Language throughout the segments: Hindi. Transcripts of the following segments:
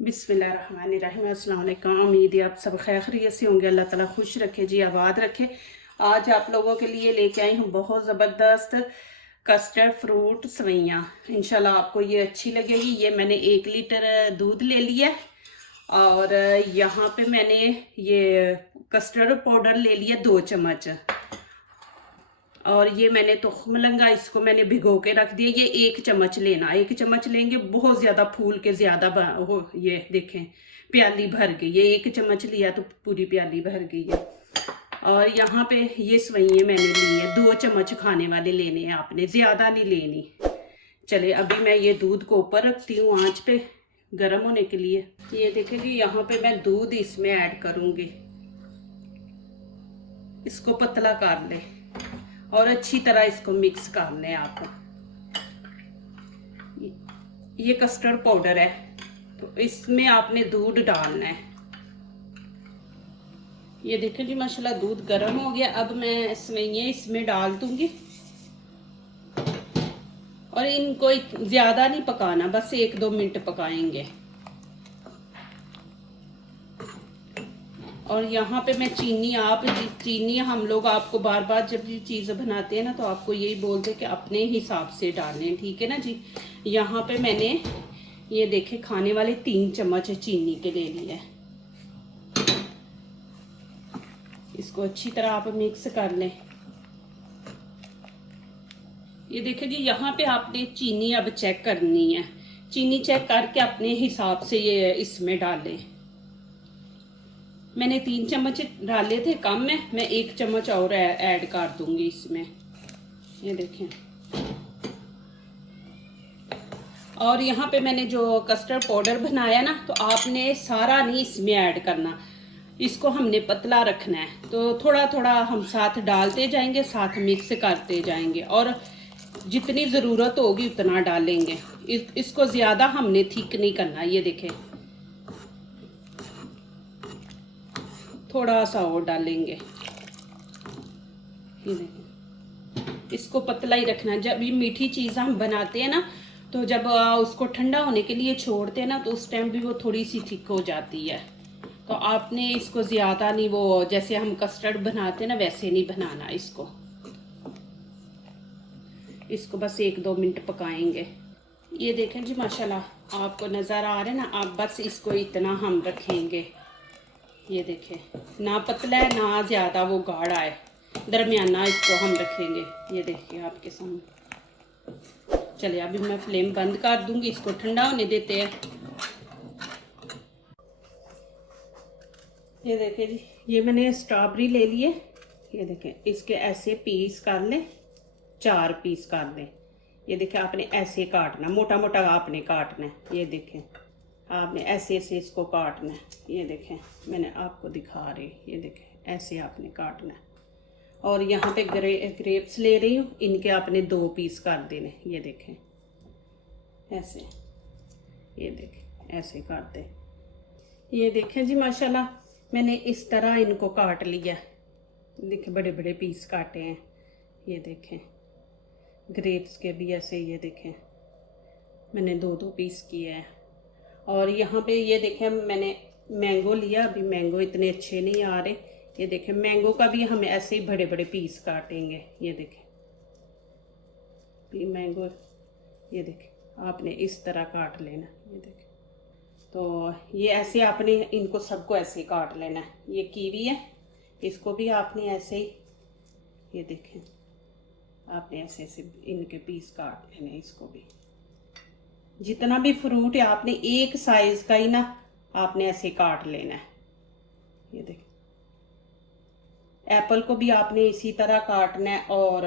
बिस्मिल्लाहिर्रहमानिर्रहीम। अस्सलाम वालेकुम। उम्मीद है आप सब खैरियत से होंगे। अल्लाह ताला खुश रखे जी, आबाद रखे। आज आप लोगों के लिए लेके आई हूँ बहुत ज़बरदस्त कस्टर्ड फ्रूट सवैयाँ। इंशाल्लाह आपको ये अच्छी लगेगी। ये मैंने 1 लीटर दूध ले लिया और यहाँ पे मैंने ये कस्टर्ड पाउडर ले लिया 2 चम्मच। और ये मैंने तुखमलंगा इसको मैंने भिगो के रख दिया। ये 1 चम्मच लेना, 1 चम्मच लेंगे। बहुत ज़्यादा फूल के ज़्यादा हो, ये देखें प्याली भर गई। ये 1 चम्मच लिया तो पूरी प्याली भर गई है। और यहाँ पे ये सवैयाँ मैंने ली है, 2 चम्मच खाने वाले लेने हैं आपने, ज़्यादा नहीं लेनी। चले अभी मैं ये दूध को ऊपर रखती हूँ आँच पे गर्म होने के लिए। ये देखें जी, यहाँ पे मैं दूध इसमें ऐड करूँगी। इसको पतला कर ले और अच्छी तरह इसको मिक्स कर लें आप। ये कस्टर्ड पाउडर है तो इसमें आपने दूध डालना है। ये देखें जी, माशाल्लाह दूध गर्म हो गया। अब मैं सवैयाँ इसमें डाल दूंगी और इनको ज़्यादा नहीं पकाना, बस 1-2 मिनट पकाएंगे। और यहाँ पे मैं चीनी हम लोग आपको बार बार जब ये चीज़ बनाते हैं ना तो आपको यही बोलते हैं कि अपने हिसाब से डालें, ठीक है ना जी। यहाँ पे मैंने ये देखे खाने वाले 3 चम्मच चीनी के ले लिए। इसको अच्छी तरह आप मिक्स कर लें। ये देखे जी, यहाँ पे आपने चीनी अब चेक करनी है। चीनी चेक करके अपने हिसाब से ये इसमें डालें। मैंने 3 चम्मच डाले थे, कम है, मैं 1 चम्मच और ऐड कर दूंगी इसमें। ये देखें। और यहाँ पे मैंने जो कस्टर्ड पाउडर बनाया ना तो आपने सारा नहीं इसमें ऐड करना, इसको हमने पतला रखना है। तो थोड़ा थोड़ा हम साथ डालते जाएंगे, साथ मिक्स करते जाएंगे और जितनी ज़रूरत होगी उतना डालेंगे। इसको ज़्यादा हमने थिक नहीं करना। ये देखें, थोड़ा सा और डालेंगे। ये देखें, इसको पतला ही रखना। जब ये मीठी चीज़ हम बनाते हैं ना तो जब उसको ठंडा होने के लिए छोड़ते हैं ना तो उस टाइम भी वो थोड़ी सी थिक हो जाती है। तो आपने इसको ज़्यादा नहीं, वो जैसे हम कस्टर्ड बनाते हैं ना वैसे नहीं बनाना इसको। इसको बस 1-2 मिनट पकाएंगे। ये देखें जी, माशाल्लाह आपको नज़र आ रहा है ना। आप बस इसको इतना हम रखेंगे। ये देखें, ना पतला है ना ज़्यादा वो गाढ़ा है, दरमियाना इसको हम रखेंगे। ये देखिए आपके सामने। चलिए अभी मैं फ्लेम बंद कर दूंगी, इसको ठंडा होने देते हैं। ये देखें जी, ये मैंने स्ट्रॉबेरी ले लिए। ये देखें, इसके ऐसे पीस कर लें, 4 पीस कर लें। ये देखें, आपने ऐसे काटना, मोटा मोटा आपने काटना है। ये देखें, आपने ऐसे ऐसे इसको काटना है। ये देखें, मैंने आपको दिखा रही, ये देखें ऐसे आपने काटना है। और यहाँ पे ग्रेप्स ले रही हूँ, इनके आपने 2 पीस कर देने। ये देखें ऐसे, ये देखें ऐसे काट दे। ये देखें जी, माशाल्लाह मैंने इस तरह इनको काट लिया। देखें बड़े बड़े पीस काटे हैं। ये देखें ग्रेप्स के भी ऐसे, ये देखें मैंने 2-2 पीस किए हैं। और यहाँ पे ये देखें मैंने मैंगो लिया। अभी मैंगो इतने अच्छे नहीं आ रहे। ये देखें मैंगो का भी हम ऐसे ही बड़े बड़े पीस काटेंगे। ये देखें मैंगो, ये देखें आपने इस तरह काट लेना। ये देखें, तो ये ऐसे आपने इनको सबको ऐसे काट लेना है। ये कीवी है, इसको भी आपने ऐसे ही, ये देखें आपने ऐसे ऐसे इनके पीस काट लेने। इसको भी जितना भी फ्रूट है आपने एक साइज का ही ना आपने ऐसे काट लेना है। ये देखें, एप्पल को भी आपने इसी तरह काटना है। और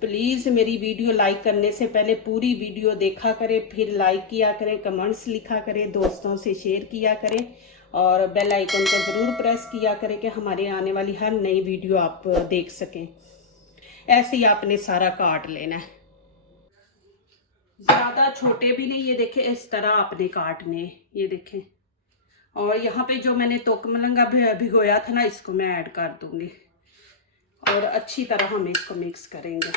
प्लीज़ मेरी वीडियो लाइक करने से पहले पूरी वीडियो देखा करें, फिर लाइक किया करें, कमेंट्स लिखा करें, दोस्तों से शेयर किया करें और बेल आइकन को ज़रूर प्रेस किया करें कि हमारे आने वाली हर नई वीडियो आप देख सकें। ऐसे ही आपने सारा काट लेना है, ज़्यादा छोटे भी नहीं। ये देखें इस तरह आपने काटने। ये देखें, और यहाँ पे जो मैंने तुखमलंगा भिगोया था ना, इसको मैं ऐड कर दूंगी और अच्छी तरह हम इसको मिक्स करेंगे।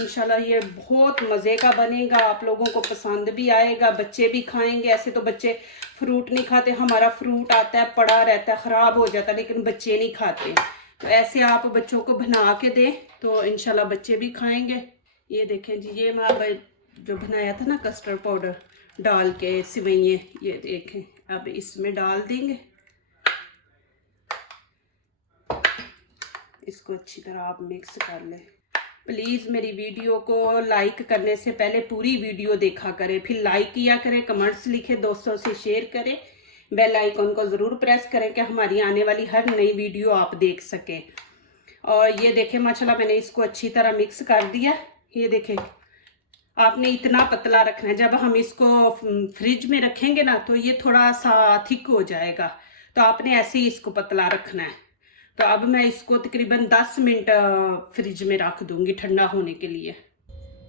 इंशाल्लाह ये बहुत मज़े का बनेगा, आप लोगों को पसंद भी आएगा, बच्चे भी खाएंगे। ऐसे तो बच्चे फ्रूट नहीं खाते, हमारा फ्रूट आता है पड़ा रहता है, ख़राब हो जाता है, लेकिन बच्चे नहीं खाते। तो ऐसे आप बच्चों को बना के दें तो इंशाल्लाह बच्चे भी खाएंगे। ये देखें जी, ये मैं अब जो बनाया था ना कस्टर्ड पाउडर डाल के सिवैयाँ, ये देखें अब इसमें डाल देंगे। इसको अच्छी तरह आप मिक्स कर लें। प्लीज़ मेरी वीडियो को लाइक करने से पहले पूरी वीडियो देखा करें, फिर लाइक किया करें, कमेंट्स लिखें, दोस्तों से शेयर करें, बेल आइकन को ज़रूर प्रेस करें कि हमारी आने वाली हर नई वीडियो आप देख सकें। और ये देखें माशाल्लाह मैंने इसको अच्छी तरह मिक्स कर दिया। ये देखें, आपने इतना पतला रखना है, जब हम इसको फ्रिज में रखेंगे ना तो ये थोड़ा सा थिक हो जाएगा, तो आपने ऐसे ही इसको पतला रखना है। तो अब मैं इसको तकरीबन 10 मिनट फ्रिज में रख दूंगी ठंडा होने के लिए।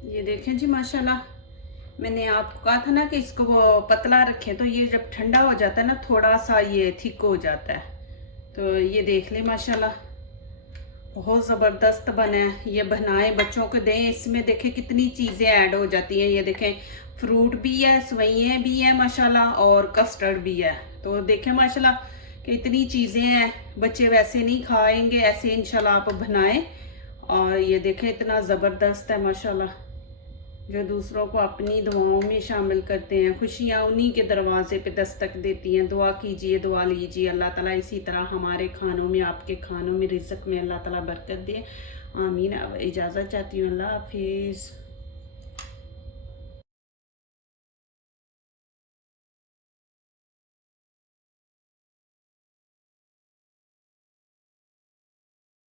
ये देखें जी माशाल्लाह, मैंने आपको कहा था ना कि इसको वो पतला रखें, तो ये जब ठंडा हो जाता है ना थोड़ा सा ये थिक हो जाता है। तो ये देख लें माशाल्लाह बहुत ज़बरदस्त बना है। ये बनाएं, बच्चों को दें। इसमें देखें कितनी चीज़ें ऐड हो जाती हैं। ये देखें फ्रूट भी है, सेवइयाँ भी है माशाल्लाह, और कस्टर्ड भी है। तो देखें माशाल्लाह कि इतनी चीज़ें हैं, बच्चे वैसे नहीं खाएंगे, ऐसे इंशाल्लाह आप बनाएं। और ये देखें इतना ज़बरदस्त है माशाल्लाह। जो दूसरों को अपनी दुआओं में शामिल करते हैं, खुशियाँ उन्हीं के दरवाजे पे दस्तक देती हैं। दुआ कीजिए, दुआ लीजिए, अल्लाह ताला इसी तरह हमारे खानों में, आपके खानों में, रिज़्क़ में अल्लाह ताला बरकत दे। आमीन। अब इजाज़त चाहती हूँ, अल्लाह हाफिज़।